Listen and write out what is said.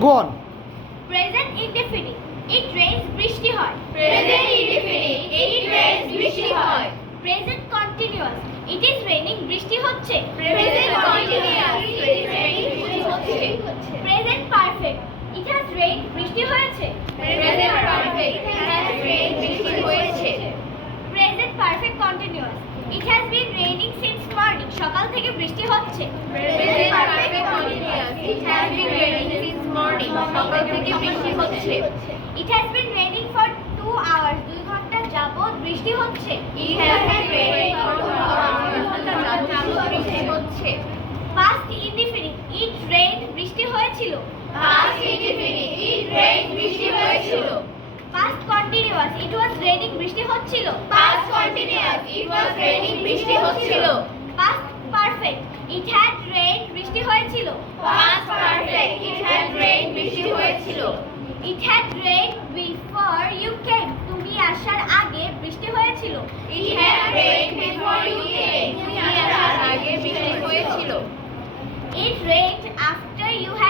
Go on. Present indefinite. It rains বৃষ্টি হয়। Present indefinite. It rains বৃষ্টি হয়। Present continuous. It is raining বৃষ্টি হচ্ছে। Present continuous. It is raining বৃষ্টি হচ্ছে। Present perfect. It has rained বৃষ্টি হয়েছে। Present perfect. It has rained বৃষ্টি হয়েছে। Present perfect continuous. It has been raining since morning. সকাল থেকে বৃষ্টি হচ্ছে। Present perfect continuous. It has been raining since morning. সকাল থেকে বৃষ্টি হচ্ছে। It has been raining for 2 hours. 2 ঘন্টা যাবত বৃষ্টি হচ্ছে। It has been raining for 2 hours. যাবত বৃষ্টি হচ্ছে। Past indefinite. It rained বৃষ্টি হয়েছিল। Past indefinite. It rained বৃষ্টি হয়েছিল। Past continuous. It was raining বৃষ্টি হচ্ছিল। Past continuous. It was raining বৃষ্টি হচ্ছিল। Past perfect. It had rained বৃষ্টি হয়েছিল। Past perfect. It had rained বৃষ্টি হয়েছিল। It had rained before you came. তুমি আসার আগে বৃষ্টি হয়েছিল। It had rained before you came. তুমি আসার আগে বৃষ্টি হয়েছিল। It rained after you had